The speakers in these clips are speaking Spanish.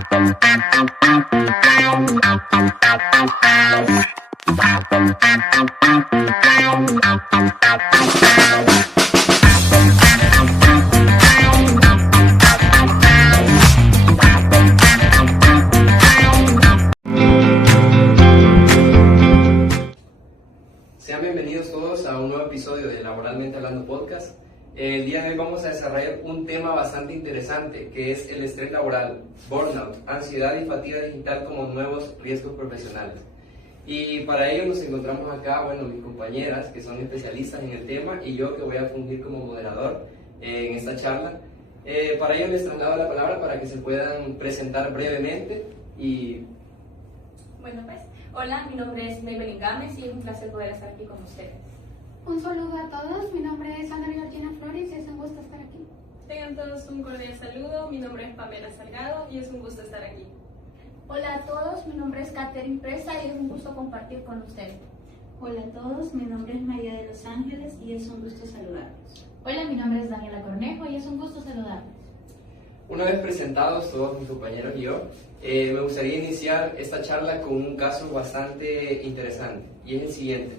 Sean bienvenidos todos a un nuevo episodio de Laboralmente Hablando Podcast. El día de hoy vamos a desarrollar un tema bastante interesante, que es el estrés laboral, burnout, ansiedad y fatiga digital como nuevos riesgos profesionales. Y para ello nos encontramos acá, mis compañeras que son especialistas en el tema y yo que voy a fungir como moderador en esta charla. Para ello les traslado la palabra para que se puedan presentar brevemente y... Bueno, pues, hola, mi nombre es Maybelline Gámez y es un placer poder estar aquí con ustedes. Un saludo a todos, mi nombre es Ana Georgina Flores y es un gusto estar aquí. Tengan todos un cordial saludo, mi nombre es Pamela Salgado y es un gusto estar aquí. Hola a todos, mi nombre es Catherine Presa y es un gusto compartir con ustedes. Hola a todos, mi nombre es María de los Ángeles y es un gusto saludarlos. Hola, mi nombre es Daniela Cornejo y es un gusto saludarlos. Una vez presentados todos mis compañeros y yo, me gustaría iniciar esta charla con un caso bastante interesante y es el siguiente.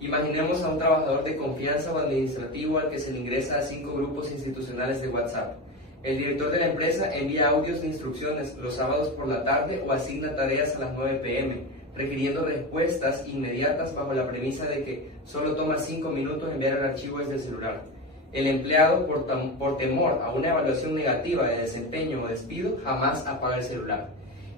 Imaginemos a un trabajador de confianza o administrativo al que se le ingresa a 5 grupos institucionales de WhatsApp. El director de la empresa envía audios de instrucciones los sábados por la tarde o asigna tareas a las 9 p.m., requiriendo respuestas inmediatas bajo la premisa de que solo toma 5 minutos enviar el archivo desde el celular. El empleado, por temor a una evaluación negativa de desempeño o despido, jamás apaga el celular.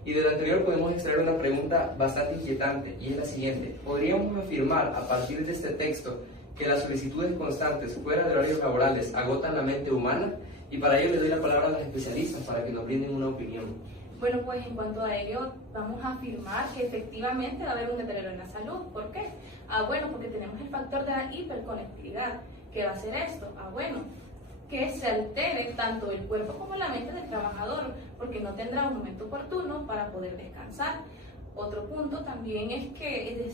Y de lo anterior podemos extraer una pregunta bastante inquietante, y es la siguiente. ¿Podríamos afirmar a partir de este texto que las solicitudes constantes fuera de horarios laborales agotan la mente humana? Y para ello le doy la palabra a los especialistas para que nos brinden una opinión. Bueno, pues en cuanto a ello, vamos a afirmar que efectivamente va a haber un deterioro en la salud. ¿Por qué? Porque tenemos el factor de la hiperconectividad. ¿Qué va a hacer esto? Que se altere tanto el cuerpo como la mente del trabajador, porque no tendrá un momento oportuno para poder descansar. Otro punto también es que,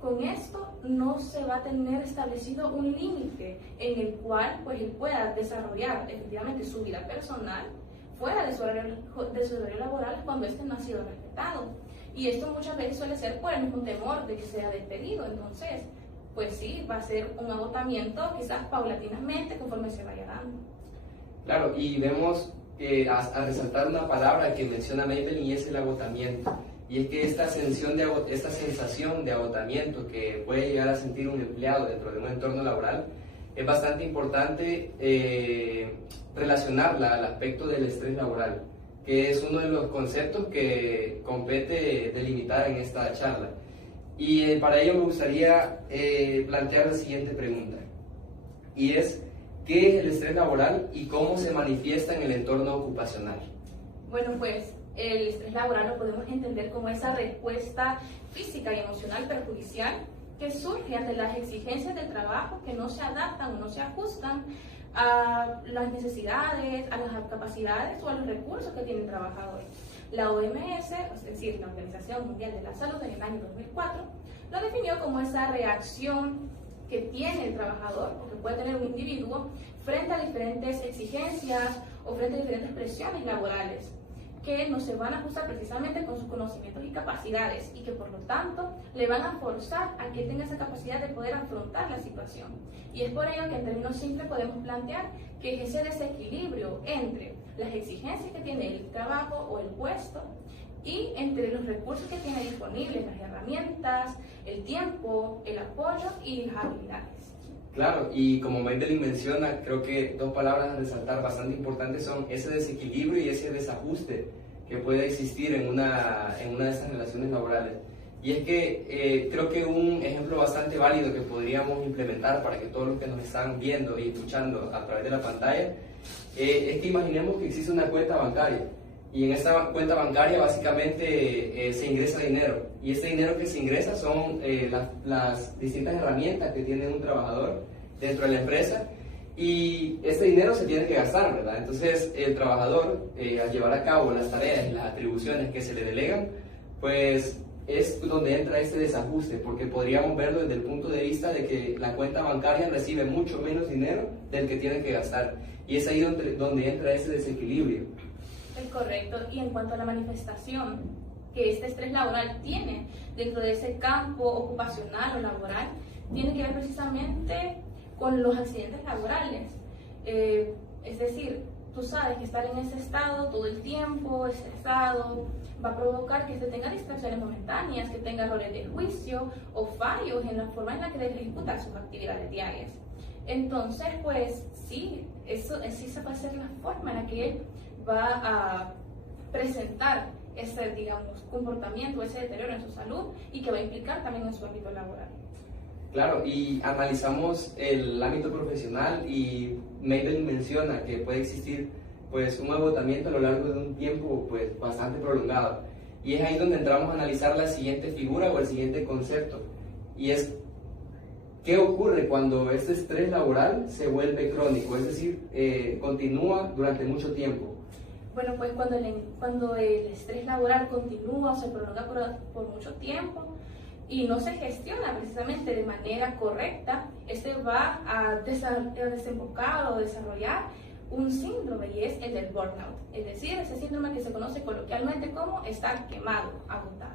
con esto no se va a tener establecido un límite en el cual pues él pueda desarrollar efectivamente su vida personal fuera de su horario laboral cuando este no ha sido respetado. Y esto muchas veces suele ser por el mismo temor de que sea despedido. Entonces, pues sí, va a ser un agotamiento quizás paulatinamente conforme se vaya dando. Claro, y vemos a resaltar una palabra que menciona Maybelline y es el agotamiento. Y es que esta sensación de agotamiento que puede llegar a sentir un empleado dentro de un entorno laboral es bastante importante relacionarla al aspecto del estrés laboral, que es uno de los conceptos que compete delimitar en esta charla. Y para ello me gustaría plantear la siguiente pregunta, y es, ¿qué es el estrés laboral y cómo se manifiesta en el entorno ocupacional? Bueno, pues el estrés laboral lo podemos entender como esa respuesta física y emocional perjudicial que surge ante las exigencias del trabajo que no se adaptan o no se ajustan a las necesidades, a las capacidades o a los recursos que tiene el trabajador. La OMS, es decir, la Organización Mundial de la Salud, en el año 2004, lo definió como esa reacción que tiene el trabajador o que puede tener un individuo frente a diferentes exigencias o frente a diferentes presiones laborales que no se van a ajustar precisamente con sus conocimientos y capacidades y que por lo tanto le van a forzar a que tenga esa capacidad de poder afrontar la situación. Y es por ello que en términos simples podemos plantear que es ese desequilibrio entre las exigencias que tiene el trabajo o el puesto y entre los recursos que tiene disponibles, las herramientas, el tiempo, el apoyo y las habilidades. Claro, y como Maybelline menciona, creo que dos palabras a resaltar bastante importantes son ese desequilibrio y ese desajuste que puede existir en una de estas relaciones laborales. Y es que creo que un ejemplo bastante válido que podríamos implementar para que todos los que nos están viendo y escuchando a través de la pantalla es que imaginemos que existe una cuenta bancaria y en esta cuenta bancaria básicamente se ingresa dinero y este dinero que se ingresa son las distintas herramientas que tiene un trabajador dentro de la empresa y este dinero se tiene que gastar, ¿verdad? Entonces el trabajador al llevar a cabo las tareas y las atribuciones que se le delegan, pues es donde entra este desajuste, porque podríamos verlo desde el punto de vista de que la cuenta bancaria recibe mucho menos dinero del que tiene que gastar y es ahí donde entra ese desequilibrio. Es correcto. Y en cuanto a la manifestación que este estrés laboral tiene dentro de ese campo ocupacional o laboral, tiene que ver precisamente con los accidentes laborales. Es decir, tú sabes que estar en ese estado todo el tiempo, estresado, va a provocar que se tenga distracciones momentáneas, que tenga errores de juicio o fallos en la forma en la que debe ejecutar sus actividades diarias. Entonces, pues sí, sí se puede ser la forma en la que él va a presentar ese, digamos, comportamiento, ese deterioro en su salud y que va a implicar también en su ámbito laboral. Claro, y analizamos el ámbito profesional y Maybelline menciona que puede existir pues un agotamiento a lo largo de un tiempo pues bastante prolongado. Y es ahí donde entramos a analizar la siguiente figura o el siguiente concepto. Y es, ¿qué ocurre cuando este estrés laboral se vuelve crónico? Es decir, continúa durante mucho tiempo. Bueno, pues cuando el estrés laboral continúa o se prolonga por mucho tiempo y no se gestiona precisamente de manera correcta, este va a desembocar o desarrollar un síndrome, y es el del burnout, es decir, ese síndrome que se conoce coloquialmente como estar quemado, agotado.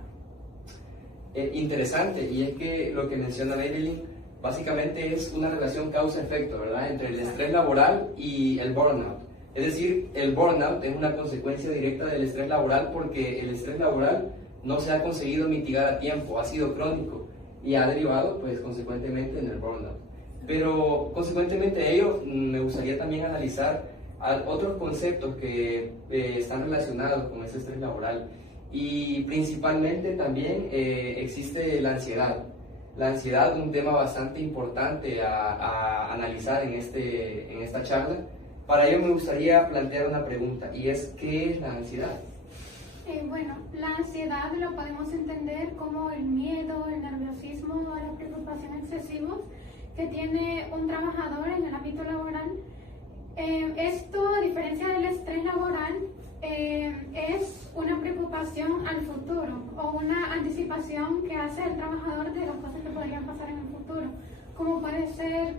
Interesante, y es que lo que menciona Maybelline básicamente es una relación causa-efecto, ¿verdad?, entre el estrés laboral y el burnout. Es decir, el burnout es una consecuencia directa del estrés laboral porque el estrés laboral no se ha conseguido mitigar a tiempo, ha sido crónico y ha derivado, pues, consecuentemente en el burnout. Pero, consecuentemente a ello, me gustaría también analizar otros conceptos que están relacionados con ese estrés laboral. Y principalmente también existe la ansiedad. La ansiedad es un tema bastante importante a analizar en esta charla. Para ello me gustaría plantear una pregunta, y es, ¿qué es la ansiedad? Bueno, la ansiedad lo podemos entender como el miedo, el nerviosismo o la preocupación excesivos que tiene un trabajador en el ámbito laboral. Esto, a diferencia del estrés laboral, es una preocupación al futuro o una anticipación que hace el trabajador de las cosas que podrían pasar en el futuro, como puede ser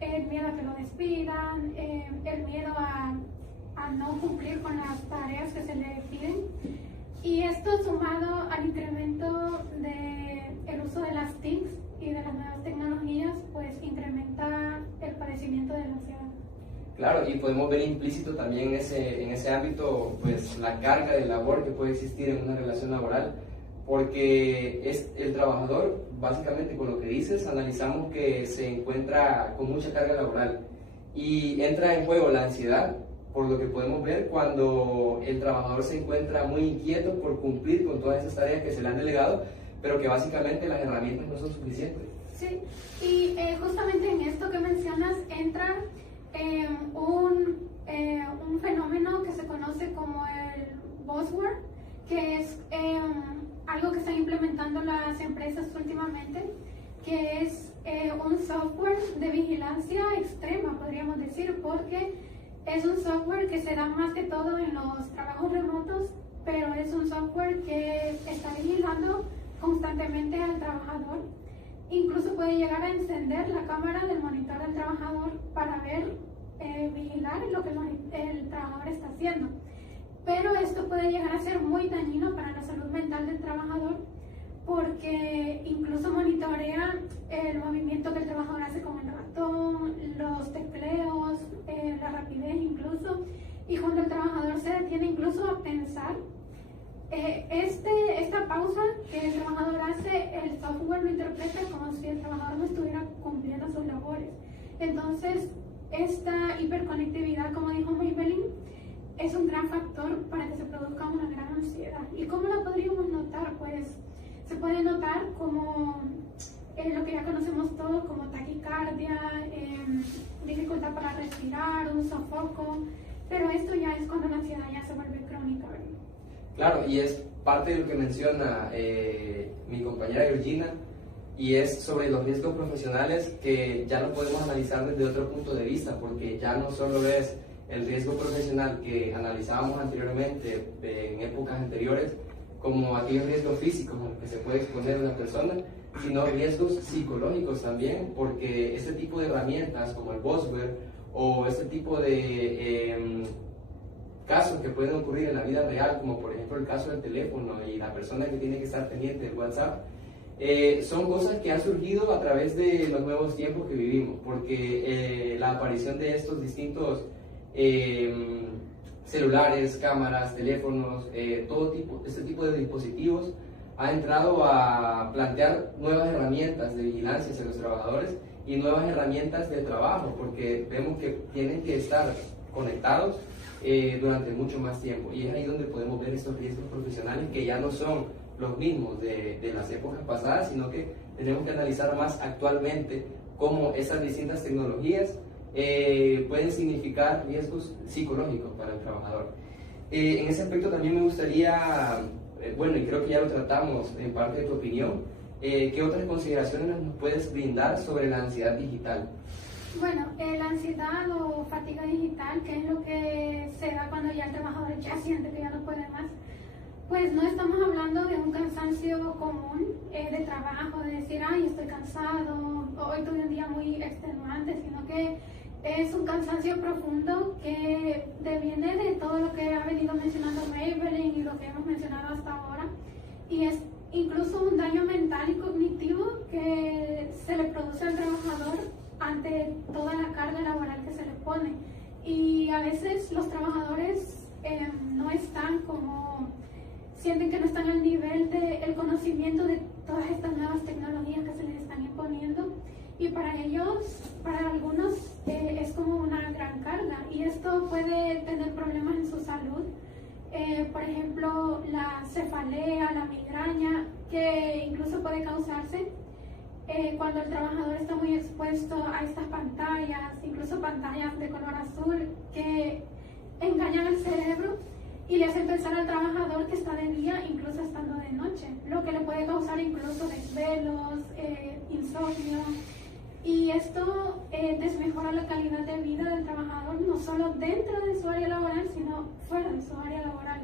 el miedo a que lo despidan, el miedo a no cumplir con las tareas que se le piden. Y esto sumado al incremento del uso de las TICs y de las nuevas tecnologías, pues incrementa el padecimiento de la ansiedad. Claro, y podemos ver implícito también en ese ámbito pues la carga de labor que puede existir en una relación laboral, porque es el trabajador, básicamente con lo que dices, analizamos que se encuentra con mucha carga laboral y entra en juego la ansiedad, por lo que podemos ver cuando el trabajador se encuentra muy inquieto por cumplir con todas esas tareas que se le han delegado, pero que básicamente las herramientas no son suficientes. Sí, y justamente en esto que mencionas entra un fenómeno que se conoce como el buzzword, que es algo que están implementando las empresas últimamente, que es un software de vigilancia extrema, podríamos decir, porque es un software que se da más que todo en los trabajos remotos, pero es un software que está vigilando constantemente al trabajador. Incluso puede llegar a encender la cámara del monitor del trabajador para vigilar lo que el trabajador está haciendo. Pero esto puede llegar a ser muy dañino para la salud mental del trabajador, porque incluso monitorea el movimiento que el trabajador hace con el ratón, los tecleos, la rapidez incluso, y cuando el trabajador se detiene incluso a pensar, esta pausa que el trabajador hace, el software lo interpreta como si el trabajador no estuviera cumpliendo sus labores. Entonces, esta hiperconectividad, como dijo Maybelline, es un gran factor para que se produzca una gran ansiedad. ¿Y cómo lo podríamos notar? Pues se puede notar como lo que ya conocemos todos como taquicardia, dificultad para respirar, un sofoco, pero esto ya es cuando la ansiedad ya se vuelve crónica, ¿verdad? Claro, y es parte de lo que menciona mi compañera Georgina, y es sobre los riesgos profesionales que ya lo podemos analizar desde otro punto de vista, porque ya no solo es el riesgo profesional que analizábamos anteriormente en épocas anteriores, como aquellos riesgos físicos a los que se puede exponer una persona, sino riesgos psicológicos también, porque este tipo de herramientas como el buzzword o este tipo de casos que pueden ocurrir en la vida real, como por ejemplo el caso del teléfono y la persona que tiene que estar pendiente del WhatsApp, son cosas que han surgido a través de los nuevos tiempos que vivimos, porque la aparición de estos distintos celulares, cámaras, teléfonos, este tipo de dispositivos ha entrado a plantear nuevas herramientas de vigilancia hacia los trabajadores y nuevas herramientas de trabajo, porque vemos que tienen que estar conectados durante mucho más tiempo, y es ahí donde podemos ver estos riesgos profesionales que ya no son los mismos de las épocas pasadas, sino que tenemos que analizar más actualmente cómo esas distintas tecnologías pueden significar riesgos psicológicos para el trabajador. En ese aspecto también me gustaría, bueno, y creo que ya lo tratamos en parte de tu opinión, ¿qué otras consideraciones nos puedes brindar sobre la ansiedad digital? Bueno, la ansiedad o fatiga digital, que es lo que se da cuando ya el trabajador ya siente que ya no puede más, pues no estamos hablando de un cansancio común de trabajo, de decir, ay, estoy cansado, hoy tuve un día muy extenuante, sino que es un cansancio profundo que deviene de todo lo que ha venido mencionando Maybelline y lo que hemos mencionado hasta ahora, y es incluso un daño mental y cognitivo que se le produce al trabajador ante toda la carga laboral que se le pone. Y a veces los trabajadores no están sienten que no están al nivel del conocimiento de todas estas nuevas tecnologías que se les están imponiendo, y para ellos, para algunos, es como una gran carga, y esto puede tener problemas en su salud. Por ejemplo, la cefalea, la migraña, que incluso puede causarse cuando el trabajador está muy expuesto a estas pantallas, incluso pantallas de color azul que engañan al cerebro y le hacen pensar al trabajador que está de día, incluso estando de noche, lo que le puede causar incluso desvelos, insomnio, y esto desmejora la calidad de vida del trabajador, no solo dentro de su área laboral, sino fuera de su área laboral.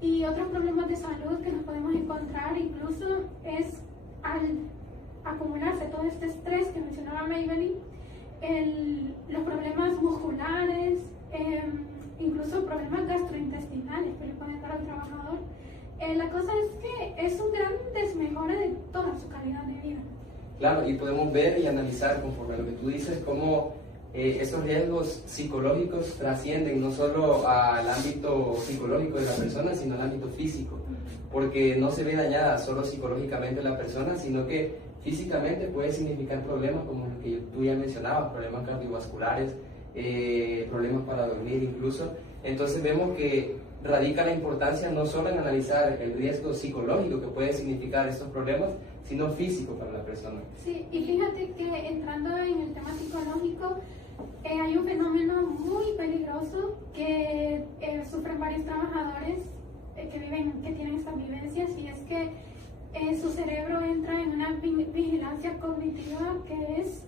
Y otros problemas de salud que nos podemos encontrar incluso es al acumularse todo este estrés que mencionaba Maybelline, los problemas musculares, incluso problemas gastrointestinales que le pueden dar al trabajador. La cosa es que es un gran desmejore de toda su calidad de vida. Claro, y podemos ver y analizar, conforme a lo que tú dices, cómo estos riesgos psicológicos trascienden no solo al ámbito psicológico de la persona, sino al ámbito físico, porque no se ve dañada solo psicológicamente la persona, sino que físicamente puede significar problemas como los que tú ya mencionabas, problemas cardiovasculares, problemas para dormir incluso. Entonces vemos que radica la importancia no solo en analizar el riesgo psicológico que puede significar estos problemas, sino físico para la persona. Sí, y fíjate que entrando en el tema psicológico, hay un fenómeno muy peligroso que sufren varios trabajadores que tienen estas vivencias, y es que su cerebro entra en una vigilancia cognitiva que es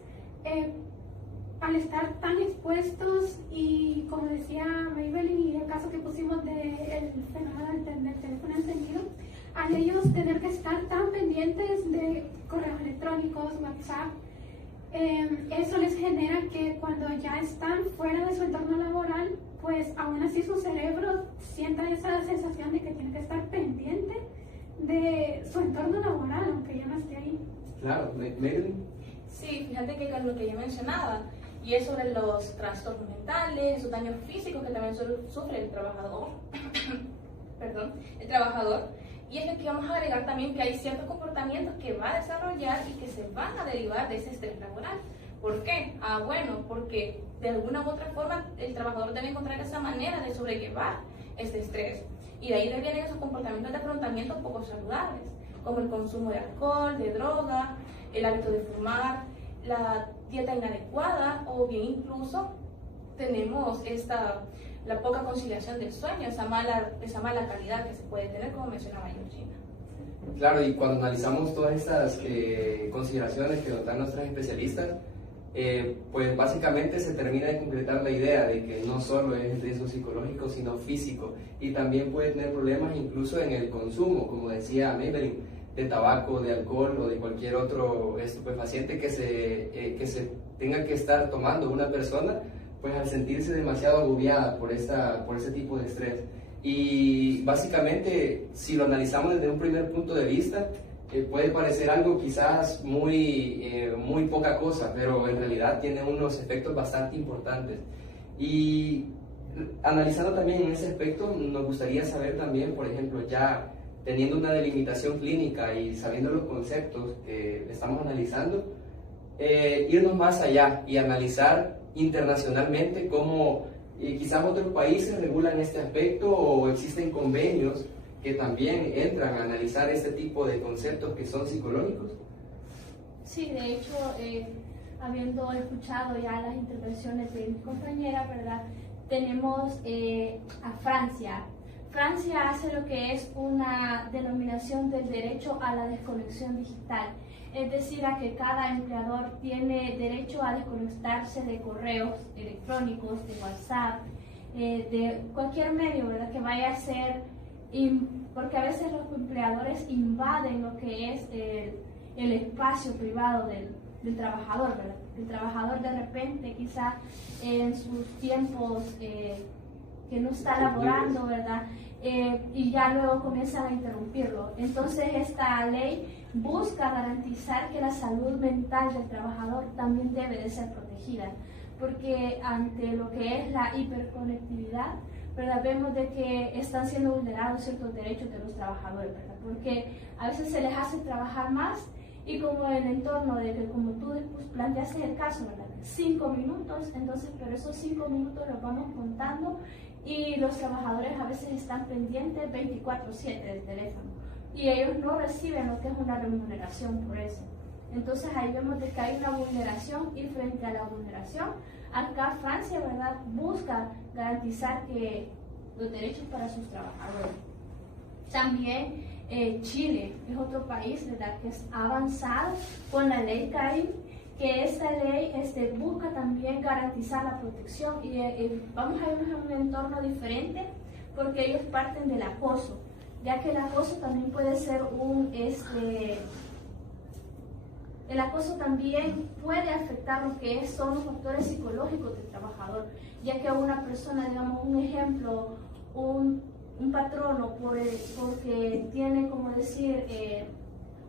al estar tan expuestos, y como decía Maybelline y el caso que pusimos del fenómeno del teléfono encendido, al ellos tener que estar tan pendientes de correos electrónicos, WhatsApp, eso les genera que cuando ya están fuera de su entorno laboral, pues aún así su cerebro sienta esa sensación de que tiene que estar pendiente de su entorno laboral, aunque ya no esté ahí. Claro, Maybelline. Sí, fíjate que es lo que yo mencionaba, y es sobre los trastornos mentales, esos daños físicos que también sufre el trabajador. Perdón, el trabajador. Y es que vamos a agregar también que hay ciertos comportamientos que va a desarrollar y que se van a derivar de ese estrés laboral. ¿Por qué? Bueno, porque de alguna u otra forma el trabajador debe encontrar esa manera de sobrellevar este estrés. Y de ahí vienen esos comportamientos de afrontamiento poco saludables, como el consumo de alcohol, de droga, el hábito de fumar, la dieta inadecuada, o bien incluso tenemos la poca conciliación del sueño, esa mala calidad que se puede tener, como mencionaba Georgina. Claro, y cuando analizamos todas estas consideraciones que nos dan nuestros especialistas, pues básicamente se termina de concretar la idea de que no solo es el riesgo psicológico, sino físico, y también puede tener problemas incluso en el consumo, como decía Maybelline, de tabaco, de alcohol o de cualquier otro estupefaciente que se tenga que estar tomando una persona pues al sentirse demasiado agobiada por ese tipo de estrés. Y básicamente, si lo analizamos desde un primer punto de vista, puede parecer algo quizás muy poca cosa, pero en realidad tiene unos efectos bastante importantes. Y analizando también en ese aspecto, nos gustaría saber también, por ejemplo, ya teniendo una delimitación clínica y sabiendo los conceptos que estamos analizando, irnos más allá y analizar internacionalmente cómo quizás otros países regulan este aspecto o existen convenios que también entran a analizar este tipo de conceptos que son psicológicos. Sí, de hecho, habiendo escuchado ya las intervenciones de mi compañera, ¿verdad? Tenemos a Francia. Francia hace lo que es una denominación del derecho a la desconexión digital, es decir, a que cada empleador tiene derecho a desconectarse de correos electrónicos, de WhatsApp, de cualquier medio, ¿verdad? Que vaya a ser, porque a veces los empleadores invaden lo que es el espacio privado del trabajador, ¿verdad? El trabajador de repente quizá en sus tiempos que no está laborando, ¿verdad? Y ya luego comienzan a interrumpirlo. Entonces esta ley busca garantizar que la salud mental del trabajador también debe de ser protegida, porque ante lo que es la hiperconectividad, ¿verdad? Vemos de que están siendo vulnerados ciertos derechos de los trabajadores, ¿verdad? Porque a veces se les hace trabajar más y como el entorno de que, como tú planteaste el caso, ¿verdad? 5 minutos, entonces, pero esos 5 minutos los vamos contando y los trabajadores a veces están pendientes 24/7 del teléfono y ellos no reciben lo que es una remuneración por eso. Entonces ahí vemos de que hay una vulneración y frente a la vulneración, acá Francia, ¿verdad? Busca garantizar que los derechos para sus trabajadores. También Chile es otro país, ¿verdad? Que ha avanzado con la ley CARIM, que esta ley busca también garantizar la protección y vamos a irnos a un entorno diferente porque ellos parten del acoso, ya que el acoso también puede ser el acoso también puede afectar lo que son los factores psicológicos del trabajador, ya que una persona, digamos, un ejemplo, un patrono porque tiene, como decir,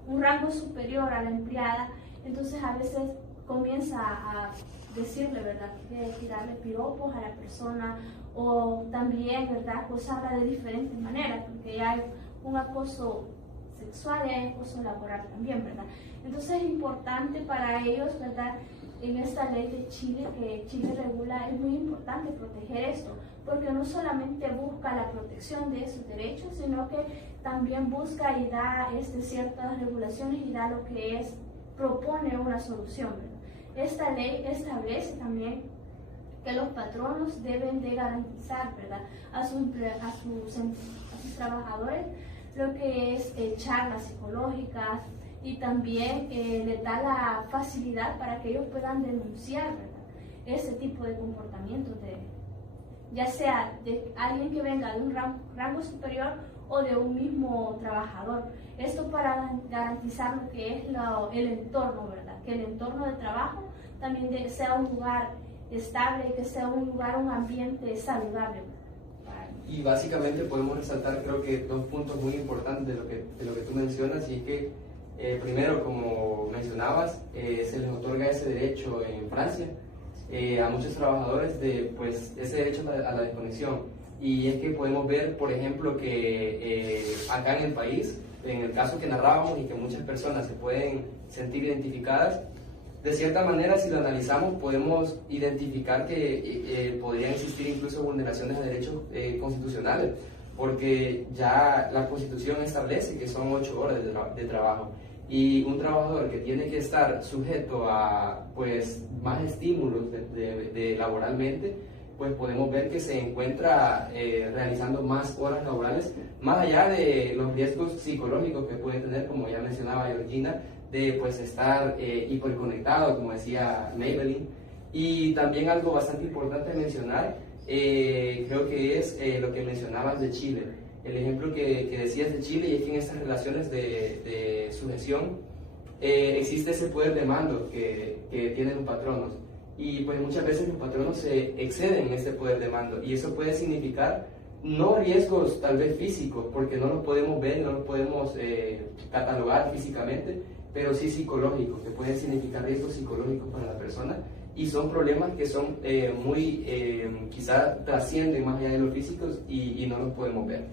un rango superior a la empleada, entonces a veces comienza a decirle, ¿verdad?, que tirarle piropos a la persona o también, ¿verdad?, acosarla de diferentes maneras, porque ya hay un acoso sexual y hay acoso laboral también, ¿verdad? Entonces es importante para ellos, ¿verdad?, en esta ley de Chile, que Chile regula, es muy importante proteger esto, porque no solamente busca la protección de esos derechos, sino que también busca y da ciertas regulaciones y da lo que propone una solución, ¿verdad? Esta ley establece también que los patronos deben de garantizar, ¿verdad?, a sus trabajadores lo que es charlas psicológicas y también les da la facilidad para que ellos puedan denunciar, ¿verdad?, ese tipo de comportamientos, ya sea de alguien que venga de un rango superior o de un mismo trabajador. Esto para garantizar lo que es el entorno, ¿verdad?, que el entorno de trabajo también sea un lugar estable, que sea un ambiente saludable. Y básicamente podemos resaltar, creo que, 2 puntos muy importantes de lo que tú mencionas, y es que primero, como mencionabas, se les otorga ese derecho en Francia a muchos trabajadores ese derecho a la desconexión. Y es que podemos ver, por ejemplo, que acá en el país, en el caso que narrábamos y que muchas personas se pueden sentir identificadas, de cierta manera, si lo analizamos, podemos identificar que podrían existir incluso vulneraciones de derechos constitucionales, porque ya la Constitución establece que son 8 horas de trabajo, y un trabajador que tiene que estar sujeto a más estímulos laboralmente, pues podemos ver que se encuentra realizando más horas laborales, más allá de los riesgos psicológicos que puede tener, como ya mencionaba Georgina, de estar hiperconectado, como decía Maybelline. Y también algo bastante importante mencionar, creo que es lo que mencionabas de Chile, el ejemplo que decías de Chile, y es que en estas relaciones de sujeción existe ese poder de mando que tienen los patronos. y pues muchas veces los patronos se exceden en este poder de mando y eso puede significar no riesgos tal vez físicos, porque no los podemos ver, no los podemos catalogar físicamente, pero sí psicológicos, que pueden significar riesgos psicológicos para la persona y son problemas que son quizá trascienden más allá de los físicos y no los podemos ver.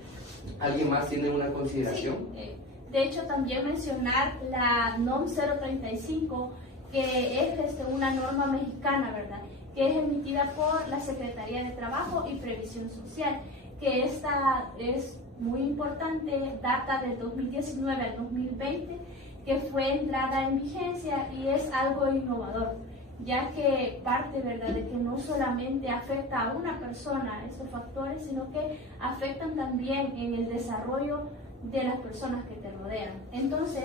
¿Alguien más tiene una consideración? Sí, de hecho también mencionar la NOM 035, que es una norma mexicana, ¿verdad?, que es emitida por la Secretaría de Trabajo y Previsión Social, que esta es muy importante, data del 2019 al 2020, que fue entrada en vigencia y es algo innovador, ya que parte, ¿verdad?, de que no solamente afecta a una persona estos factores, sino que afectan también en el desarrollo de las personas que te rodean. Entonces,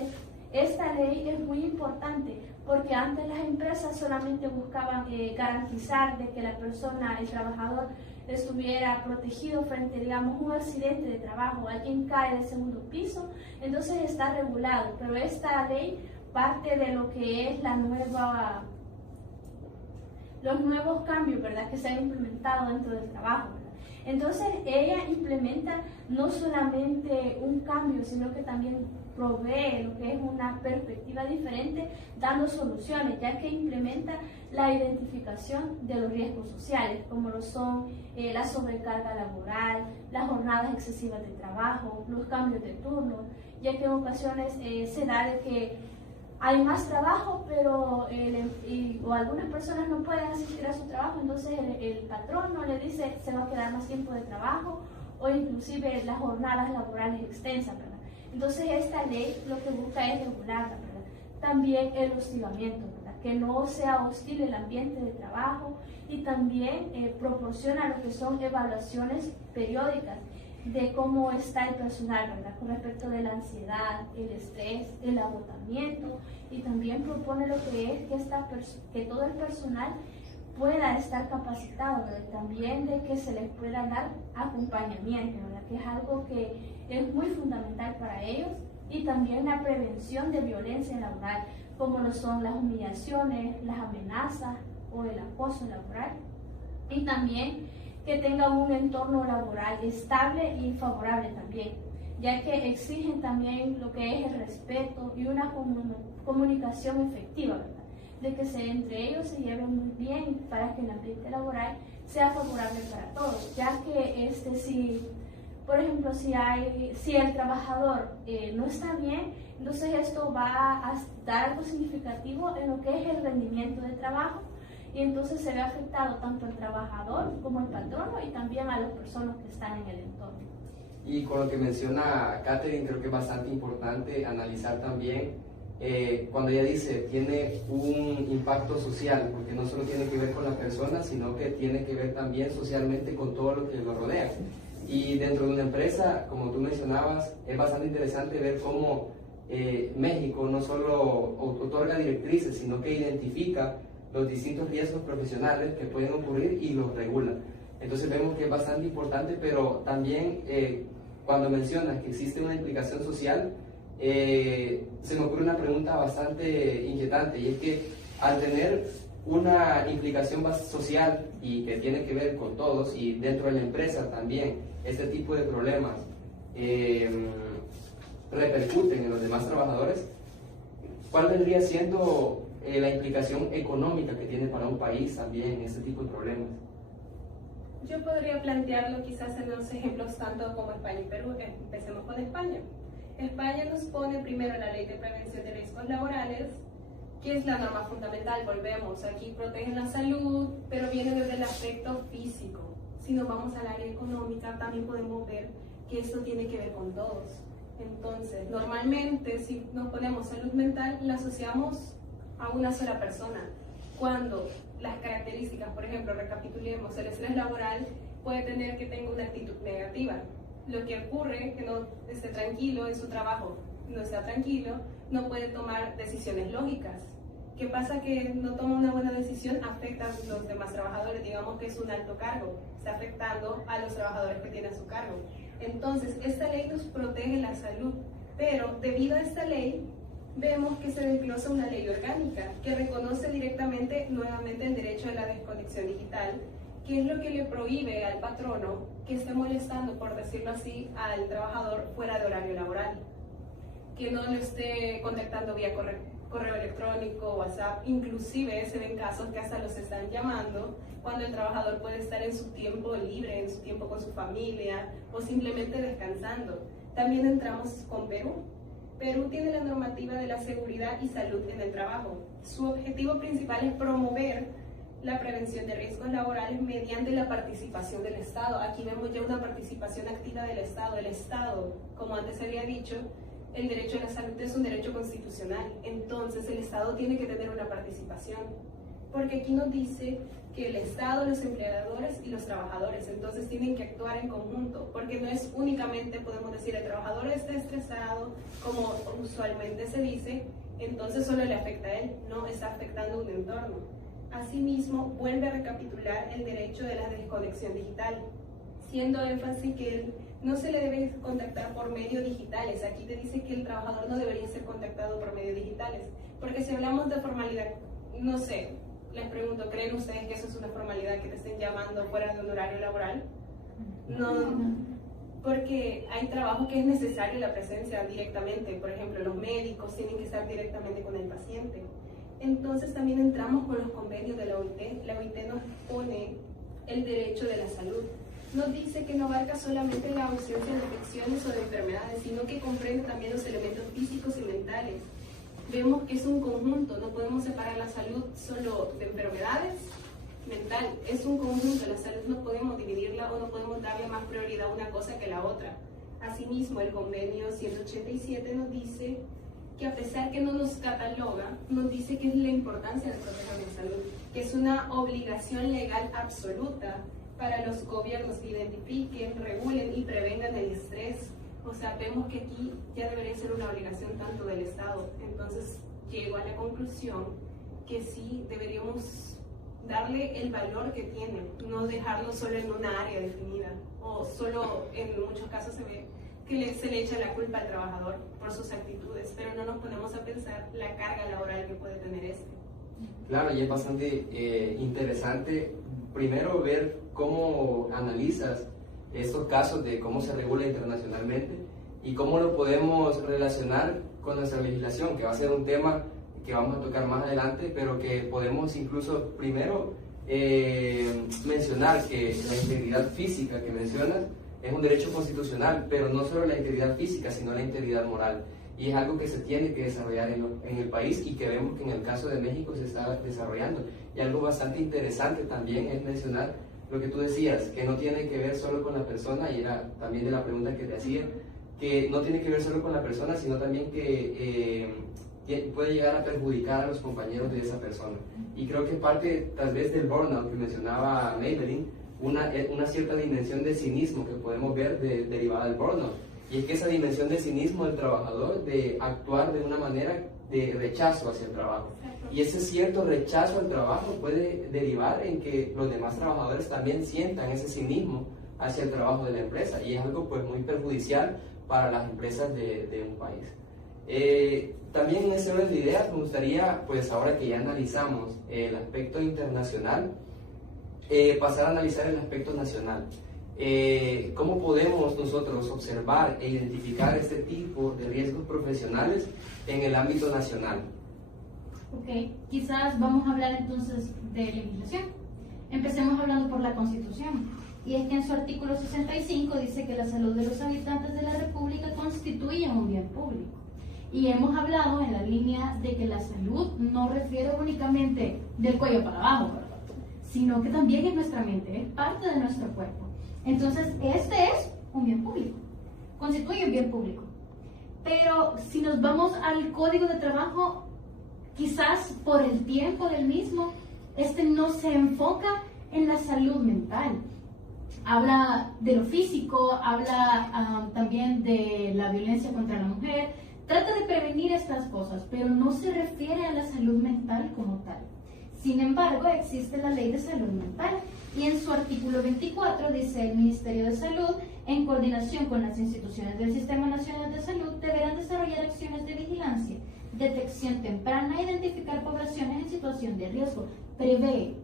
esta ley es muy importante porque antes las empresas solamente buscaban garantizar de que la persona, el trabajador, estuviera protegido frente, digamos, un accidente de trabajo, alguien cae del segundo piso, entonces está regulado, pero esta ley parte de lo que es los nuevos cambios, ¿verdad?, que se han implementado dentro del trabajo, ¿verdad? Entonces ella implementa no solamente un cambio, sino que también provee lo que es una perspectiva diferente, dando soluciones, ya que implementa la identificación de los riesgos sociales, como lo son la sobrecarga laboral, las jornadas excesivas de trabajo, los cambios de turno, ya que en ocasiones se da de que hay más trabajo, pero o algunas personas no pueden asistir a su trabajo, entonces el patrón no le dice se va a quedar más tiempo de trabajo o inclusive las jornadas laborales extensas, ¿verdad? Entonces esta ley lo que busca es regularla, ¿verdad? También el hostigamiento, ¿verdad?, que no sea hostil el ambiente de trabajo y también proporciona lo que son evaluaciones periódicas de cómo está el personal, ¿verdad?, con respecto de la ansiedad, el estrés, el agotamiento, y también propone lo que es que todo el personal pueda estar capacitado, ¿verdad?, también de que se les pueda dar acompañamiento, ¿verdad?, que es algo que es muy fundamental para ellos, y también la prevención de violencia laboral, como lo son las humillaciones, las amenazas o el acoso laboral, y también que tenga un entorno laboral estable y favorable también, ya que exigen también lo que es el respeto y una comunicación efectiva, ¿verdad?, de que entre ellos se lleven muy bien para que el ambiente laboral sea favorable para todos, ya que si, por ejemplo, si el trabajador no está bien, entonces esto va a dar algo significativo en lo que es el rendimiento de trabajo, y entonces se ve afectado tanto el trabajador como el patrono y también a las personas que están en el entorno. Y con lo que menciona Catherine, creo que es bastante importante analizar también cuando ella dice tiene un impacto social, porque no solo tiene que ver con la persona, sino que tiene que ver también socialmente con todo lo que lo rodea. Y dentro de una empresa, como tú mencionabas, es bastante interesante ver cómo México no solo otorga directrices, sino que identifica los distintos riesgos profesionales que pueden ocurrir y los regula. Entonces vemos que es bastante importante, pero también cuando mencionas que existe una implicación social, se me ocurre una pregunta bastante inquietante, y es que al tener una implicación social y que tiene que ver con todos y dentro de la empresa también, este tipo de problemas repercuten en los demás trabajadores, ¿cuál vendría siendo la implicación económica que tiene para un país también este tipo de problemas? Yo podría plantearlo quizás en dos ejemplos, tanto como España y Perú. Empecemos con España. España nos pone primero la Ley de Prevención de Riesgos Laborales, que es la norma fundamental. Volvemos, aquí protegen la salud, pero viene desde el aspecto físico. Si nos vamos al área económica, también podemos ver que esto tiene que ver con todos. Entonces, normalmente, si nos ponemos salud mental, la asociamos a una sola persona, cuando las características, por ejemplo, recapitulemos, el estrés laboral puede tener que tenga una actitud negativa. Lo que ocurre que no esté tranquilo en su trabajo, no está tranquilo, no puede tomar decisiones lógicas. ¿Qué pasa? Que no toma una buena decisión, afecta a los demás trabajadores, digamos que es un alto cargo, está afectando a los trabajadores que tiene a su cargo. Entonces, esta ley nos protege la salud, pero debido a esta ley, vemos que se desglosa una ley orgánica que reconoce directamente nuevamente el derecho a la desconexión digital, que es lo que le prohíbe al patrono que esté molestando, por decirlo así, al trabajador fuera de horario laboral, que no lo esté contactando vía correo electrónico, WhatsApp. Inclusive se ven casos que hasta los están llamando cuando el trabajador puede estar en su tiempo libre, en su tiempo con su familia o simplemente descansando. También entramos con Perú. Perú tiene la normativa de la seguridad y salud en el trabajo. Su objetivo principal es promover la prevención de riesgos laborales mediante la participación del Estado. Aquí vemos ya una participación activa del Estado. El Estado, como antes se había dicho, el derecho a la salud es un derecho constitucional. Entonces el Estado tiene que tener una participación. Porque aquí nos dice que el Estado, los empleadores y los trabajadores, entonces tienen que actuar en conjunto, porque no es únicamente, podemos decir, el trabajador está estresado, como usualmente se dice, entonces solo le afecta a él, no, está afectando un entorno. Asimismo, vuelve a recapitular el derecho de la desconexión digital, siendo énfasis que no se le debe contactar por medios digitales. Aquí te dice que el trabajador no debería ser contactado por medios digitales, porque si hablamos de formalidad, no sé, les pregunto, ¿creen ustedes que eso es una formalidad que te estén llamando fuera de un horario laboral? No, porque hay trabajo que es necesario la presencia directamente. Por ejemplo, los médicos tienen que estar directamente con el paciente. Entonces también entramos con los convenios de la OIT. La OIT nos pone el derecho de la salud. Nos dice que no abarca solamente la ausencia de infecciones o de enfermedades, sino que comprende también los elementos físicos y mentales. Vemos que es un conjunto, no podemos separar la salud solo de enfermedades, mental, es un conjunto, la salud no podemos dividirla o no podemos darle más prioridad a una cosa que a la otra. Asimismo, el convenio 187 nos dice que a pesar que no nos cataloga, nos dice que es la importancia de proteger la salud, que es una obligación legal absoluta para los gobiernos que identifiquen, regulen y prevengan el estrés. O sea, vemos que aquí ya debería ser una obligación tanto del Estado. Entonces, llego a la conclusión que sí deberíamos darle el valor que tiene, no dejarlo solo en una área definida, o solo en muchos casos se ve que se le echa la culpa al trabajador por sus actitudes, pero no nos ponemos a pensar la carga laboral que puede tener este. Claro, y es bastante interesante primero ver cómo analizas estos casos de cómo se regula internacionalmente y cómo lo podemos relacionar con nuestra legislación, que va a ser un tema que vamos a tocar más adelante, pero que podemos incluso primero mencionar que la integridad física que mencionas es un derecho constitucional, pero no solo la integridad física, sino la integridad moral. Y es algo que se tiene que desarrollar en el país y que vemos que en el caso de México se está desarrollando. Y algo bastante interesante también es mencionar lo que tú decías, que no tiene que ver solo con la persona, y era también de la pregunta que te hacía, que no tiene que ver solo con la persona, sino también que puede llegar a perjudicar a los compañeros de esa persona. Y creo que parte tal vez del burnout que mencionaba Maybelline, una cierta dimensión de cinismo que podemos ver derivada del burnout. Y es que esa dimensión de cinismo del trabajador, de actuar de una manera de rechazo hacia el trabajo. Y ese cierto rechazo al trabajo puede derivar en que los demás trabajadores también sientan ese cinismo hacia el trabajo de la empresa. Y es algo pues muy perjudicial para las empresas de un país. También en ese orden de ideas me gustaría, pues ahora que ya analizamos el aspecto internacional, pasar a analizar el aspecto nacional. ¿Cómo podemos nosotros observar e identificar este tipo de riesgos profesionales en el ámbito nacional? Ok, quizás vamos a hablar entonces de legislación. Empecemos hablando por la Constitución. Y es que en su artículo 65 dice que la salud de los habitantes de la República constituye un bien público. Y hemos hablado en la línea de que la salud no refiere únicamente del cuello para abajo, ¿verdad? Sino que también es nuestra mente, es parte de nuestro cuerpo. Entonces, este es un bien público, constituye un bien público. Pero si nos vamos al Código de Trabajo, quizás por el tiempo del mismo, este no se enfoca en la salud mental. Habla de lo físico, habla también de la violencia contra la mujer, trata de prevenir estas cosas, pero no se refiere a la salud mental como tal. Sin embargo, existe la Ley de Salud Mental y en su artículo 24 dice: el Ministerio de Salud, en coordinación con las instituciones del Sistema Nacional de Salud, deberán desarrollar acciones de vigilancia detección temprana, identificar poblaciones en situación de riesgo, prevé,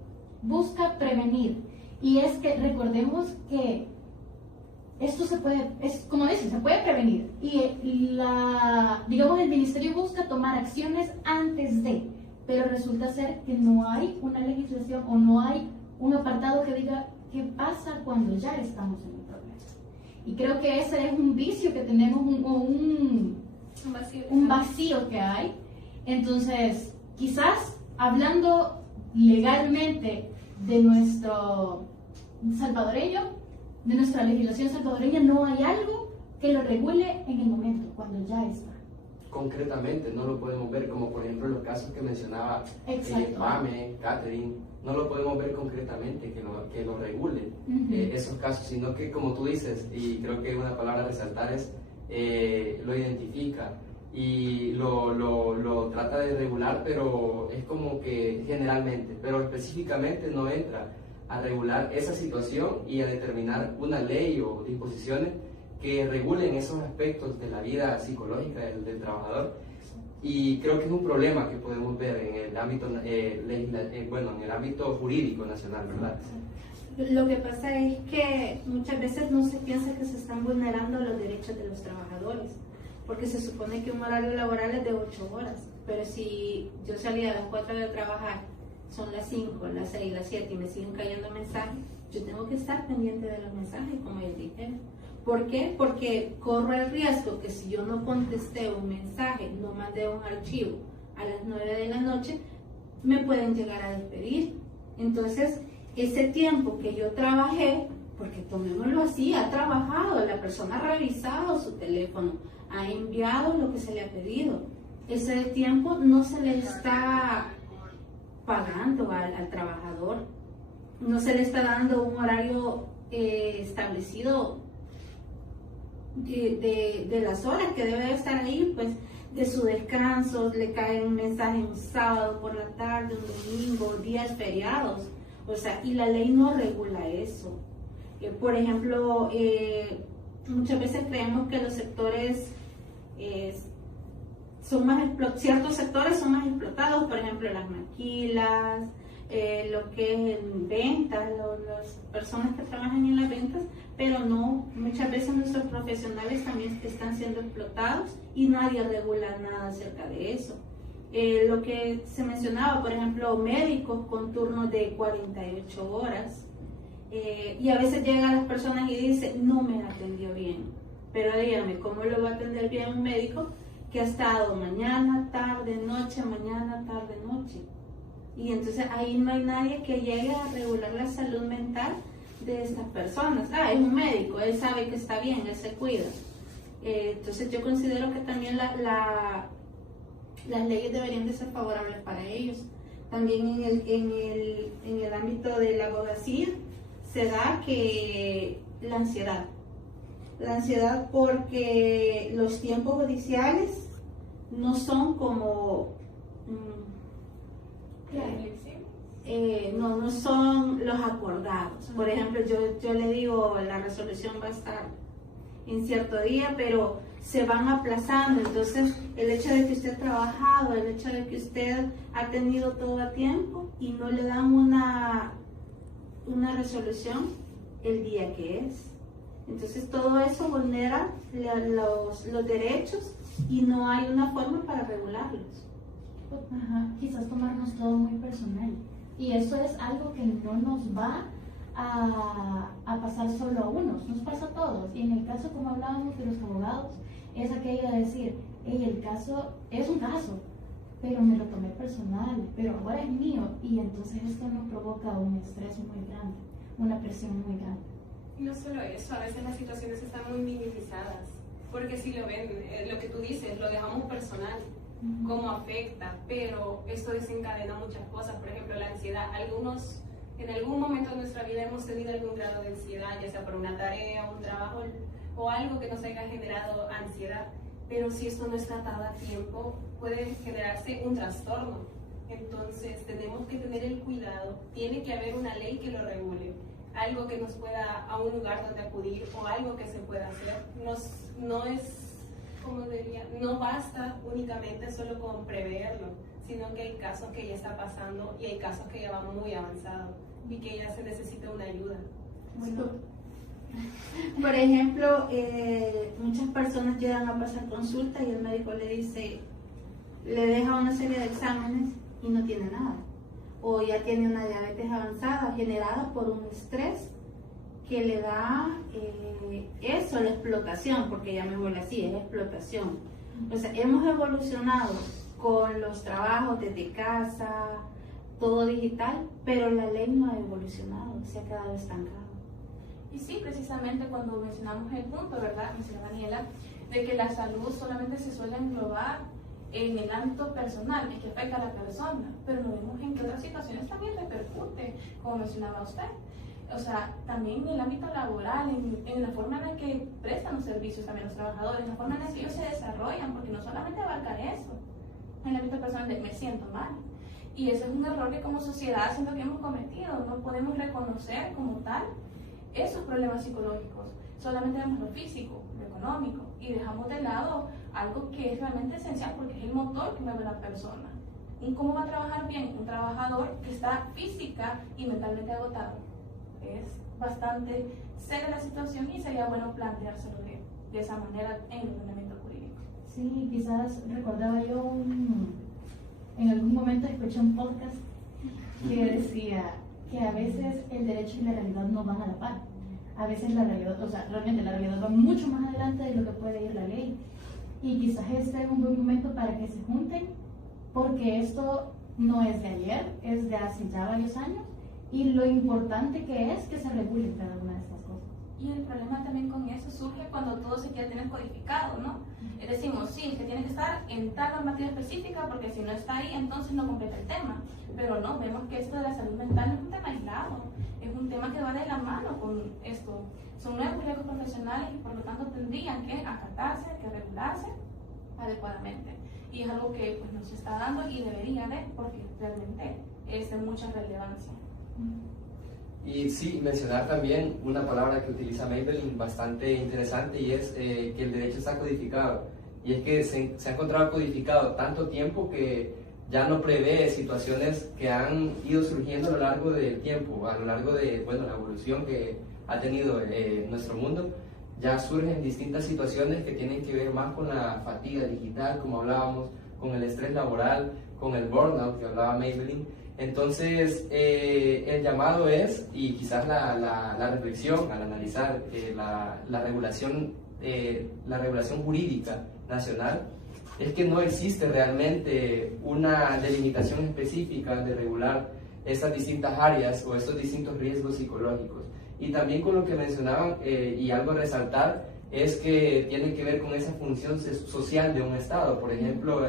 busca prevenir. Y es que recordemos que esto se puede, como dicen, se puede prevenir. Y digamos, el ministerio busca tomar acciones antes de, pero resulta ser que no hay una legislación o no hay un apartado que diga qué pasa cuando ya estamos en un problema. Y creo que ese es un vicio que tenemos, un vacío que hay. Entonces, quizás hablando legalmente de nuestro salvadoreño, de nuestra legislación salvadoreña, no hay algo que lo regule en el momento, cuando ya está. Concretamente, no lo podemos ver, como por ejemplo los casos que mencionaba Pame, Catherine, no lo podemos ver concretamente, que lo regule esos casos, sino que, como tú dices, y creo que una palabra a resaltar es, lo identifica y lo trata de regular, pero es como que generalmente, pero específicamente no entra a regular esa situación y a determinar una ley o disposiciones que regulen esos aspectos de la vida psicológica del trabajador. Y creo que es un problema que podemos ver en el ámbito, en el ámbito jurídico nacional, ¿verdad? Lo que pasa es que muchas veces no se piensa que se están vulnerando los derechos de los trabajadores, porque se supone que un horario laboral es de 8 horas, pero si yo salía a las 4 de trabajar, son las 5, las 6, las 7 y me siguen cayendo mensajes, yo tengo que estar pendiente de los mensajes, como ellos dijeron. ¿Por qué? Porque corro el riesgo que si yo no contesté un mensaje, no mandé un archivo a las 9 de la noche, me pueden llegar a despedir. Entonces, ese tiempo que yo trabajé, porque tomémoslo así, ha trabajado, la persona ha revisado su teléfono, ha enviado lo que se le ha pedido. Ese tiempo no se le está pagando al trabajador, no se le está dando un horario establecido de las horas que debe estar ahí, pues de su descanso, le cae un mensaje un sábado por la tarde, un domingo, días feriados, o sea, y la ley no regula eso. Por ejemplo, muchas veces creemos que los sectores son más ciertos sectores son más explotados, por ejemplo las maquilas, lo que es en ventas, las personas que trabajan en las ventas, pero no, muchas veces nuestros profesionales también están siendo explotados y nadie regula nada acerca de eso. Lo que se mencionaba, por ejemplo, médicos con turnos de 48 horas, y a veces llegan las personas y dicen, no me atendió bien, pero dígame, ¿cómo lo va a atender bien un médico que ha estado mañana, tarde, noche, mañana, tarde, noche? Y entonces ahí no hay nadie que llegue a regular la salud mental de estas personas. Es un médico, él sabe que está bien, él se cuida. Entonces yo considero que también las leyes deberían de ser favorables para ellos. También en el ámbito de la abogacía se da que la ansiedad porque los tiempos judiciales no son como no son los acordados. Por ejemplo, yo le digo, la resolución va a estar en cierto día, pero se van aplazando. Entonces, el hecho de que usted ha trabajado, el hecho de que usted ha tenido todo a tiempo y no le dan una resolución el día que es. Entonces, todo eso vulnera los derechos y no hay una forma para regularlos. Quizás tomarnos todo muy personal. Y eso es algo que no nos va a pasar solo a unos, nos pasa a todos. Y en el caso, como hablábamos de los abogados, es aquello de decir, el caso es un caso, pero me lo tomé personal, pero ahora es mío. Y entonces esto nos provoca un estrés muy grande, una presión muy grande. Y no solo eso, a veces las situaciones están muy minimizadas, porque si lo ven, lo que tú dices, lo dejamos personal, cómo afecta, pero esto desencadena muchas cosas. Por ejemplo, la ansiedad. Algunos en algún momento de nuestra vida hemos tenido algún grado de ansiedad, ya sea por una tarea, un trabajo o algo que nos haya generado ansiedad, pero si esto no es tratado a tiempo puede generarse un trastorno. Entonces tenemos que tener el cuidado, tiene que haber una ley que lo regule, algo que nos pueda, a un lugar donde acudir o algo que se pueda hacer. No es como diría, no basta únicamente solo con preverlo, sino que hay casos que ya está pasando y hay casos que ya van muy avanzados y que ya se necesita una ayuda. Bueno, por ejemplo, muchas personas llegan a pasar consulta y el médico le dice, le deja una serie de exámenes y no tiene nada. O ya tiene una diabetes avanzada generada por un estrés que le da eso, la explotación, porque llamémoslo así, es explotación. O sea, hemos evolucionado con los trabajos desde casa, todo digital, pero la ley no ha evolucionado, se ha quedado estancada. Y sí, precisamente cuando mencionamos el punto, ¿verdad, señora Daniela? De que la salud solamente se suele englobar en el ámbito personal, es que afecta a la persona, pero no vemos en qué otras situaciones también repercute, como mencionaba usted. O sea, también en el ámbito laboral, en la forma en la que prestan los servicios también los trabajadores, en la forma en la que ellos se desarrollan, porque no solamente abarca eso, en el ámbito personal de me siento mal. Y ese es un error que como sociedad siento que hemos cometido, no podemos reconocer como tal esos problemas psicológicos, solamente vemos lo físico, lo económico, y dejamos de lado algo que es realmente esencial porque es el motor que mueve a la persona. ¿Cómo va a trabajar bien un trabajador que está física y mentalmente agotado? Es bastante seria la situación y sería bueno planteárselo de esa manera en el ordenamiento jurídico. Sí, quizás recordaba yo en algún momento escuché un podcast que decía que a veces el derecho y la realidad no van a la par. A veces la realidad, o sea, realmente la realidad va mucho más adelante de lo que puede ir la ley. Y quizás este es un buen momento para que se junten, porque esto no es de ayer, es de hace ya varios años, y lo importante que es que se regule cada una de estas cosas. Y el problema también con eso surge cuando todo se quiere tener codificado, ¿no? Decimos, sí, que tiene que estar en tal normativa específica, porque si no está ahí, entonces no completa el tema. Pero no, vemos que esto de la salud mental no es un tema aislado, es un tema que va de la mano con esto. Son nuevos riesgos profesionales y por lo tanto tendrían que acatarse, que regularse adecuadamente. Y es algo que pues, no se está dando y debería de, porque realmente es de mucha relevancia. Y sí, mencionar también una palabra que utiliza Maybelline bastante interesante y es que el derecho está codificado. Y es que se ha encontrado codificado tanto tiempo que ya no prevé situaciones que han ido surgiendo a lo largo del tiempo, a lo largo de la evolución que ha tenido nuestro mundo. Ya surgen distintas situaciones que tienen que ver más con la fatiga digital, como hablábamos, con el estrés laboral, con el burnout que hablaba Maybelline. Entonces, el llamado es, y quizás la reflexión al analizar la regulación jurídica nacional, es que no existe realmente una delimitación específica de regular estas distintas áreas o estos distintos riesgos psicológicos. Y también con lo que mencionaban, y algo a resaltar, es que tiene que ver con esa función social de un Estado. Por ejemplo,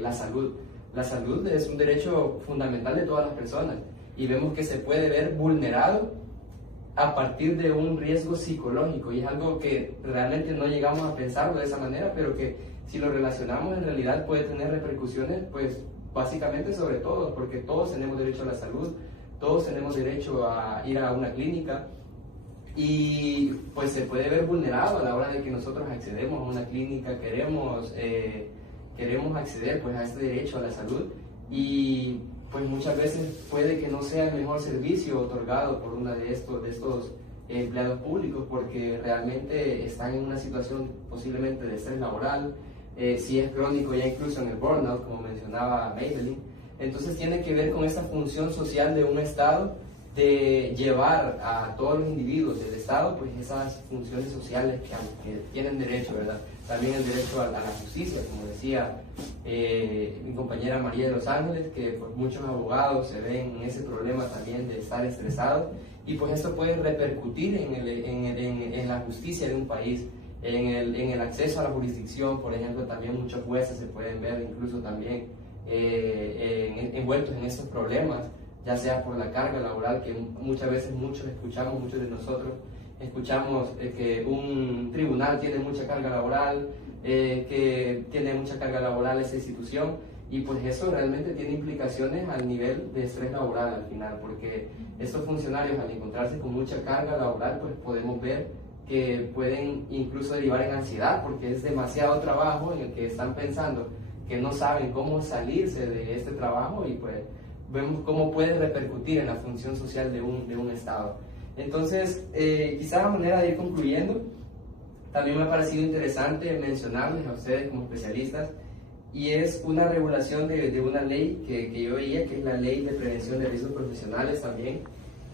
la salud. La salud es un derecho fundamental de todas las personas y vemos que se puede ver vulnerado a partir de un riesgo psicológico, y es algo que realmente no llegamos a pensarlo de esa manera, pero que si lo relacionamos en realidad puede tener repercusiones pues básicamente sobre todos, porque todos tenemos derecho a la salud, todos tenemos derecho a ir a una clínica, y pues se puede ver vulnerado a la hora de que nosotros accedemos a una clínica, queremos acceder pues a este derecho a la salud, y pues muchas veces puede que no sea el mejor servicio otorgado por uno de estos empleados públicos, porque realmente están en una situación posiblemente de estrés laboral, si es crónico ya incluso en el burnout, como mencionaba Maybelline. Entonces tiene que ver con esta función social de un Estado, de llevar a todos los individuos del Estado pues esas funciones sociales que tienen derecho, ¿verdad? También el derecho a la justicia, como decía mi compañera María de los Ángeles, que pues, muchos abogados se ven en ese problema también de estar estresados, y pues esto puede repercutir en la justicia de un país, en el acceso a la jurisdicción. Por ejemplo, también muchos jueces se pueden ver incluso también envueltos en estos problemas, ya sea por la carga laboral, que muchas veces muchos de nosotros escuchamos que un tribunal tiene mucha carga laboral, que tiene mucha carga laboral esa institución, y pues eso realmente tiene implicaciones al nivel de estrés laboral al final, porque estos funcionarios al encontrarse con mucha carga laboral pues podemos ver que pueden incluso derivar en ansiedad porque es demasiado trabajo en el que están pensando que no saben cómo salirse de este trabajo, y pues vemos cómo puede repercutir en la función social de un Estado. Entonces, quizás a manera de ir concluyendo, también me ha parecido interesante mencionarles a ustedes como especialistas, y es una regulación de una ley que yo veía, que es la Ley de Prevención de Riesgos Profesionales también,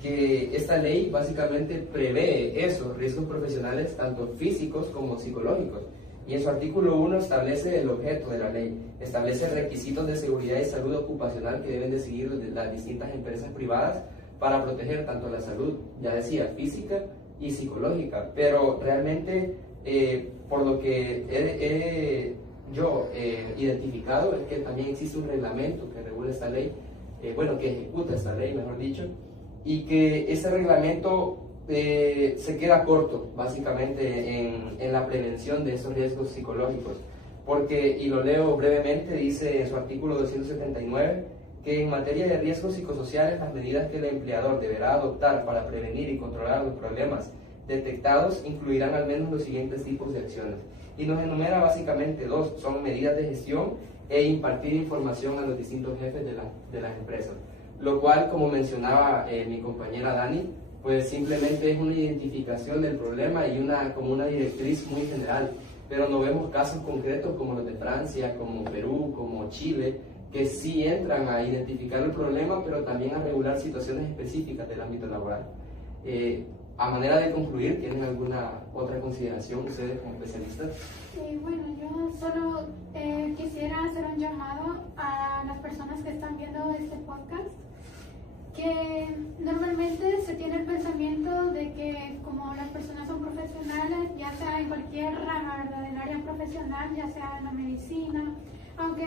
que esta ley básicamente prevé esos riesgos profesionales, tanto físicos como psicológicos. Y en su artículo 1 establece el objeto de la ley, establece requisitos de seguridad y salud ocupacional que deben de seguir las distintas empresas privadas para proteger tanto la salud, ya decía, física y psicológica. Pero realmente, por lo que yo identificado, es que también existe un reglamento que regula esta ley, que ejecuta esta ley, mejor dicho, y que ese reglamento se queda corto, básicamente, en la prevención de estos riesgos psicológicos, porque, y lo leo brevemente, dice en su artículo 279, que en materia de riesgos psicosociales, las medidas que el empleador deberá adoptar para prevenir y controlar los problemas detectados incluirán al menos los siguientes tipos de acciones. Y nos enumera básicamente dos, son medidas de gestión e impartir información a los distintos jefes de las empresas. Lo cual, como mencionaba mi compañera Dani, pues simplemente es una identificación del problema y como una directriz muy general, pero no vemos casos concretos como los de Francia, como Perú, como Chile, que sí entran a identificar el problema, pero también a regular situaciones específicas del ámbito laboral. A manera de concluir, ¿tienen alguna otra consideración ustedes como especialistas? Sí, bueno, yo solo quisiera hacer un llamado a las personas que están viendo este podcast, que normalmente se tiene el pensamiento de que como las personas son profesionales, ya sea en cualquier rama, ¿verdad?, del área profesional, ya sea en la medicina, aunque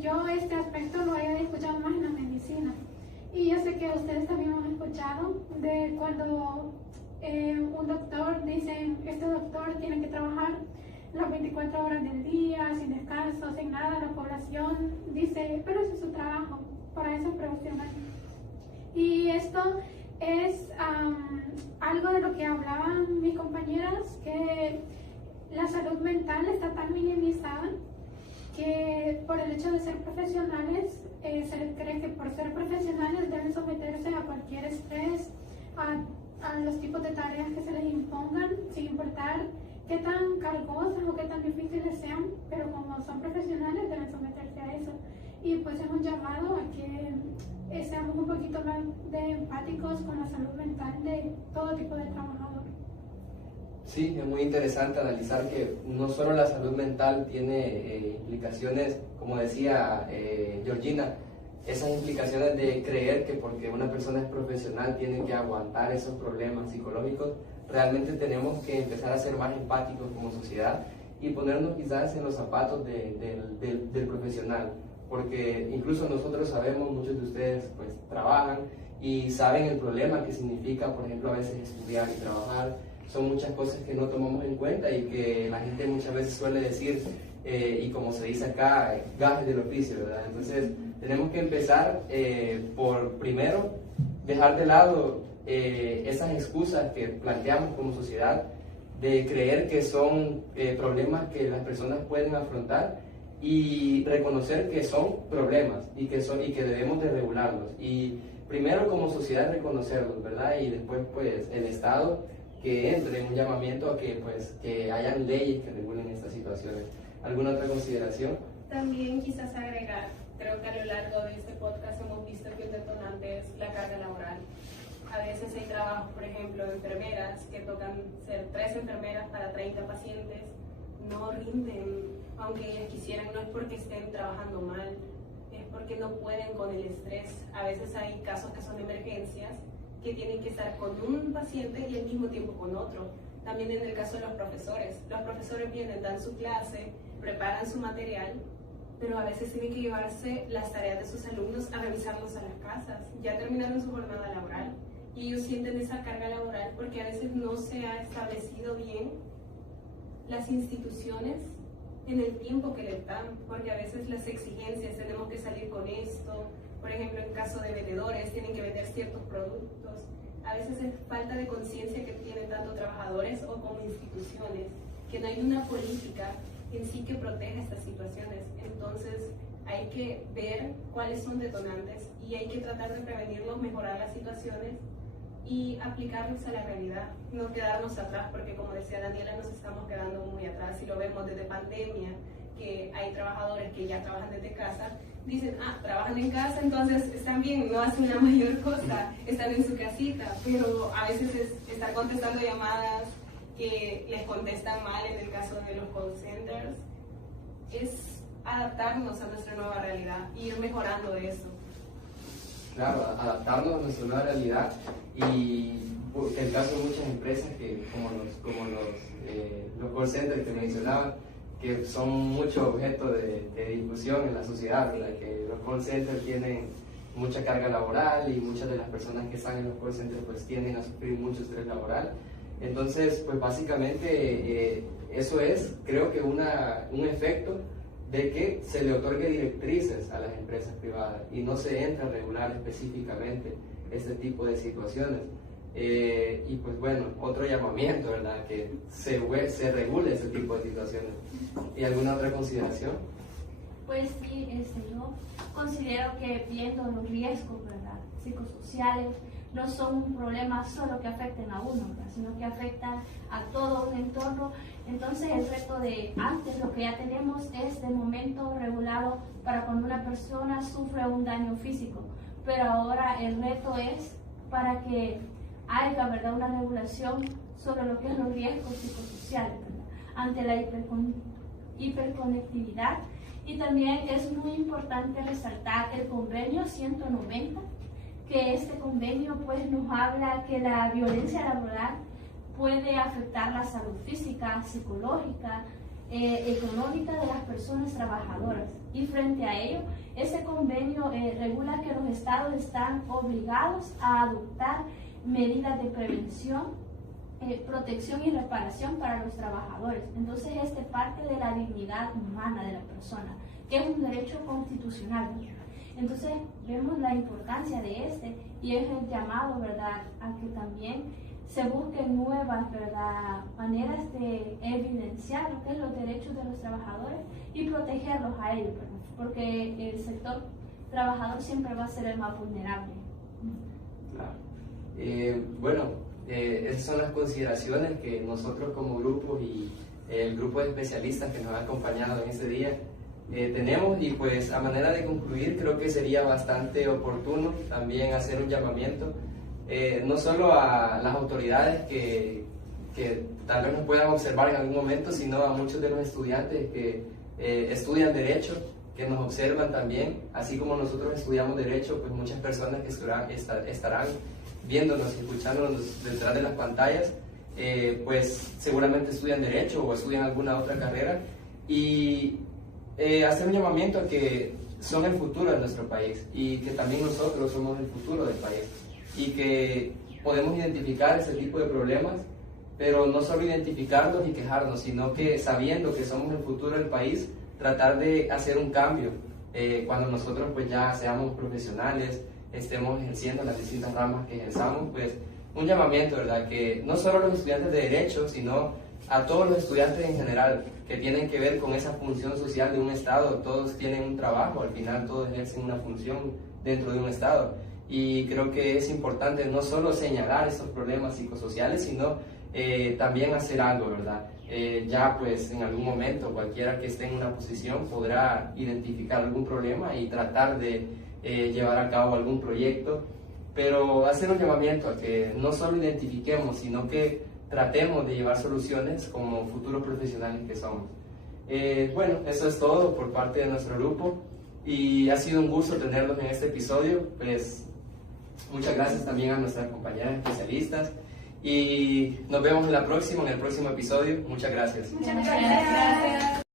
yo este aspecto lo he escuchado más en la medicina. Y yo sé que ustedes también han escuchado de cuando un doctor dice, este doctor tiene que trabajar las 24 horas del día, sin descanso, sin nada. La población dice, pero ese es su trabajo, para eso es profesional. Y esto es algo de lo que hablaban mis compañeras, que la salud mental está tan minimizada que por el hecho de ser profesionales, se les cree que por ser profesionales deben someterse a cualquier estrés, a los tipos de tareas que se les impongan, sin importar qué tan cargosas o qué tan difíciles sean, pero como son profesionales deben someterse a eso. Y pues es un llamado a que seamos un poquito más empáticos con la salud mental de todo tipo de trabajador. Sí, es muy interesante analizar que no solo la salud mental tiene implicaciones, como decía Georgina, esas implicaciones de creer que porque una persona es profesional tiene que aguantar esos problemas psicológicos. Realmente tenemos que empezar a ser más empáticos como sociedad y ponernos quizás en los zapatos del profesional, porque incluso nosotros sabemos, muchos de ustedes pues trabajan y saben el problema que significa, por ejemplo, a veces estudiar y trabajar. Son muchas cosas que no tomamos en cuenta y que la gente muchas veces suele decir, y como se dice acá, gajes del oficio, ¿verdad? Entonces tenemos que empezar por, primero, dejar de lado esas excusas que planteamos como sociedad de creer que son problemas que las personas pueden afrontar, y reconocer que son problemas y que debemos de regularlos. Y primero como sociedad reconocerlos, ¿verdad? Y después pues el Estado que entre en un llamamiento a que hayan leyes que regulen estas situaciones. ¿Alguna otra consideración? También quizás agregar, creo que a lo largo de este podcast hemos visto que un detonante es la carga laboral. A veces hay trabajos, por ejemplo, de enfermeras que tocan ser 3 enfermeras para 30 pacientes, no rinden, aunque ellas quisieran, no es porque estén trabajando mal, es porque no pueden con el estrés. A veces hay casos que son de emergencias, que tienen que estar con un paciente y al mismo tiempo con otro. También en el caso de los profesores vienen, dan su clase, preparan su material, pero a veces tienen que llevarse las tareas de sus alumnos a revisarlos a las casas, ya terminaron su jornada laboral, y ellos sienten esa carga laboral porque a veces no se ha establecido bien las instituciones en el tiempo que les dan, porque a veces las exigencias, tenemos que salir con esto, por ejemplo en caso de vendedores, tienen que vender ciertos productos, a veces es falta de conciencia que tienen tanto trabajadores o como instituciones, que no hay una política en sí que proteja estas situaciones. Entonces hay que ver cuáles son detonantes y hay que tratar de prevenirlos, mejorar las situaciones y aplicarlos a la realidad, no quedarnos atrás, porque como decía Daniela, nos estamos quedando muy atrás. Y lo vemos desde pandemia, que hay trabajadores que ya trabajan desde casa, dicen, trabajan en casa, entonces están bien, no hacen la mayor cosa, están en su casita, pero a veces es estar contestando llamadas que les contestan mal, en el caso de los call centers, es adaptarnos a nuestra nueva realidad e ir mejorando eso. Claro, adaptarnos a nuestra nueva realidad, y el caso de muchas empresas que como los call centers que mencionaba, que son mucho objeto de discusión en la sociedad, ¿verdad? Que los call centers tienen mucha carga laboral y muchas de las personas que están en los call centers pues tienden a sufrir mucho estrés laboral. Entonces, pues básicamente eso es, creo que un efecto de que se le otorgue directrices a las empresas privadas y no se entra a regular específicamente este tipo de situaciones. Y pues bueno, otro llamamiento, ¿verdad? Que se regule ese tipo de situaciones. ¿Y alguna otra consideración? Pues sí, yo considero que viendo los riesgos, ¿verdad?, psicosociales, no son un problema solo que afecten a uno, ¿verdad?, sino que afectan a todo un entorno. Entonces el reto de antes, lo que ya tenemos es de momento regulado para cuando una persona sufre un daño físico, pero ahora el reto es para que haya, ¿verdad?, una regulación sobre lo que es los riesgos psicosociales, ¿verdad?, ante la hiperconectividad. Y también es muy importante resaltar el convenio 190, que este convenio pues nos habla que la violencia laboral puede afectar la salud física, psicológica, económica de las personas trabajadoras. Y frente a ello, ese convenio regula que los estados están obligados a adoptar medidas de prevención, protección y reparación para los trabajadores. Entonces, este parte de la dignidad humana de la persona, que es un derecho constitucional. Entonces, vemos la importancia de este y es el llamado, ¿verdad?, a que también se busquen nuevas, ¿verdad?, maneras de evidenciar lo que es los derechos de los trabajadores y protegerlos a ellos, ¿verdad?, porque el sector trabajador siempre va a ser el más vulnerable. Claro. Bueno, esas son las consideraciones que nosotros como grupo y el grupo de especialistas que nos ha acompañado en este día tenemos, y pues a manera de concluir creo que sería bastante oportuno también hacer un llamamiento no solo a las autoridades que tal vez nos puedan observar en algún momento, sino a muchos de los estudiantes que estudian Derecho, que nos observan también, así como nosotros estudiamos Derecho, pues muchas personas que estarán viéndonos y escuchándonos detrás de las pantallas, pues seguramente estudian Derecho o estudian alguna otra carrera, y hacer un llamamiento a que son el futuro de nuestro país y que también nosotros somos el futuro del país y que podemos identificar ese tipo de problemas, pero no solo identificarlos y quejarnos, sino que sabiendo que somos el futuro del país, tratar de hacer un cambio cuando nosotros pues ya seamos profesionales, estemos ejerciendo las distintas ramas que ejerzamos. Pues un llamamiento, ¿verdad?, que no solo los estudiantes de Derecho, sino a todos los estudiantes en general que tienen que ver con esa función social de un Estado. Todos tienen un trabajo, al final todos ejercen una función dentro de un Estado, y creo que es importante no solo señalar estos problemas psicosociales, sino también hacer algo, ¿verdad? Ya pues en algún momento cualquiera que esté en una posición podrá identificar algún problema y tratar de llevar a cabo algún proyecto, pero hacer un llamamiento a que no solo identifiquemos, sino que tratemos de llevar soluciones como futuros profesionales que somos. Bueno, eso es todo por parte de nuestro grupo y ha sido un gusto tenerlos en este episodio. Pues muchas gracias también a nuestras compañeras especialistas y nos vemos en el próximo episodio. Muchas gracias. Muchas gracias.